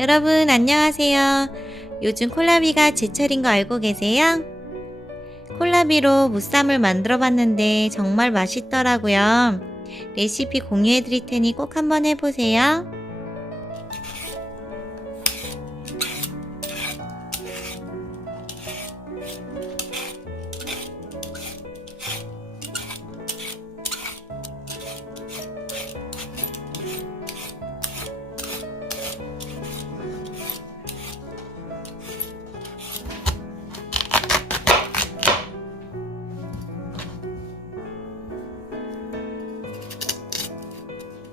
여러분 안녕하세요. 요즘 콜라비가 제철인 거 알고 계세요? 콜라비로 무쌈을 만들어 봤는데 정말 맛있더라고요. 레시피 공유해 드릴 테니 꼭 한번 해보세요.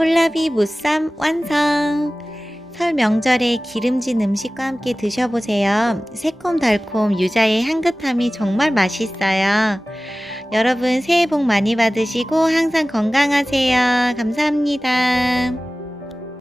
콜라비 무쌈 완성! 설 명절에 기름진 음식과 함께 드셔보세요. 새콤달콤 유자의 향긋함이 정말 맛있어요. 여러분 새해 복 많이 받으시고 항상 건강하세요. 감사합니다.